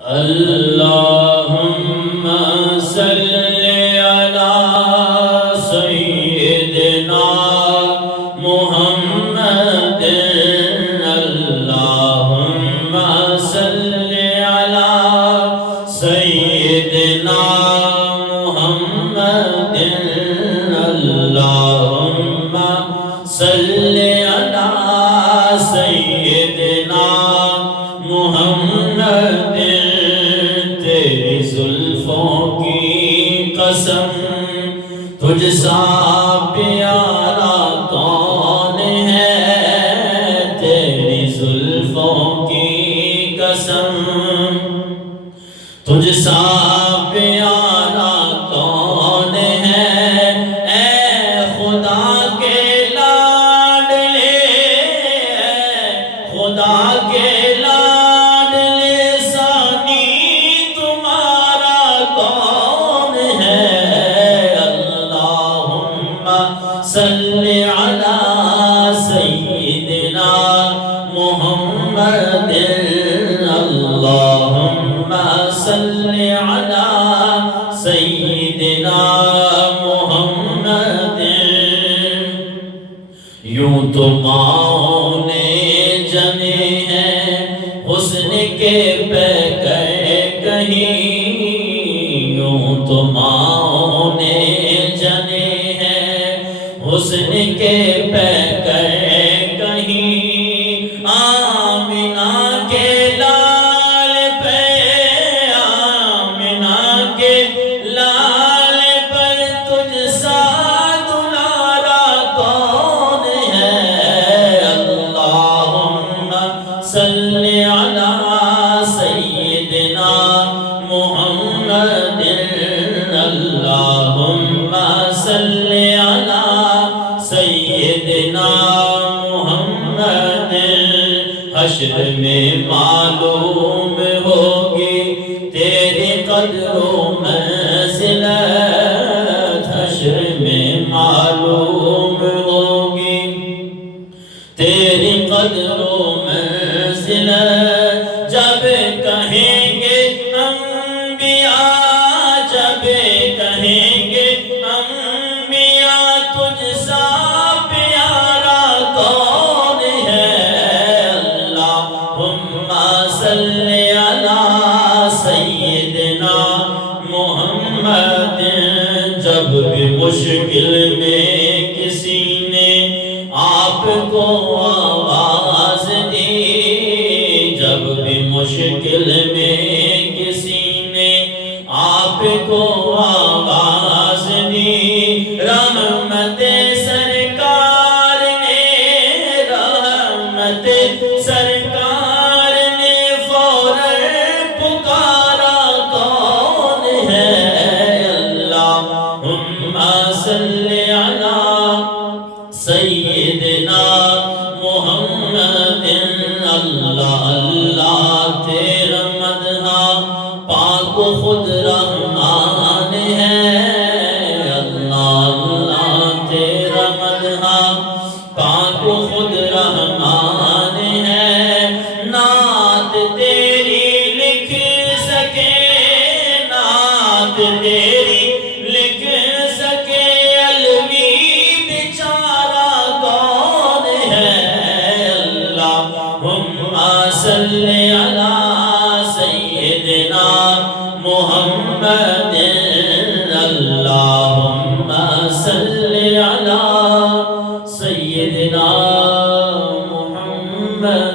اللهم صل على سيدنا محمد اللهم صل على سيدنا محمد اللهم صل على سيدنا محمد تیری زلفوں کی قسم تجھ سا پیارا کون ہے تیری زلفوں کی قسم تجھ سا پیارا کون ہے اے خدا کے لاڈلے خدا کے لاڈلے ثانی تمہارا کون ہے اللہم صلی علی سیدنا محمد اللہم صلی علی سیدنا محمد یوں تو ماؤں نے جنے ہیں حسن کے پیکر کہیں یوں تو ماؤں نے جنے ہیں حسن کے پیکر کہیں آمنہ کے لال پہ آمنہ کے لال پر تجھ سا دلارا کون ہے اللہم صلی علی سیدنا محمد اللہم صلی علی سیدنا محمد حشر میں معلوم ہوگی تیری قدر و منزلت حشر میں معلوم ہوگی تیری قدر و منزلت جب کہیں گے انبیاء جب کہیں گے انبیاء تجھ سا پیارا کون ہے اللہم صلی علی سیدنا محمد جب بھی مشکل میں کسی نے آپ کو آواز دی جب بھی مشکل میں کسی نے آپ کو آواز دی رحمت سرکار نے رحمت سرکار نے فوراً پکارا کون ہے اللہم صلی علی سیدنا محمد اللہ اللہ تیرا مدحہ پاک و خود رحمان ہے اللہ اللہ تیرا مدحہ پاک و خود رحمان ہے نعت تیری لکھ سکے نعت تیری لکھ سکے علوی بیچارہ کون ہے اللہم صلی علی سیدنا محمد اللہم صلی علی سیدنا محمد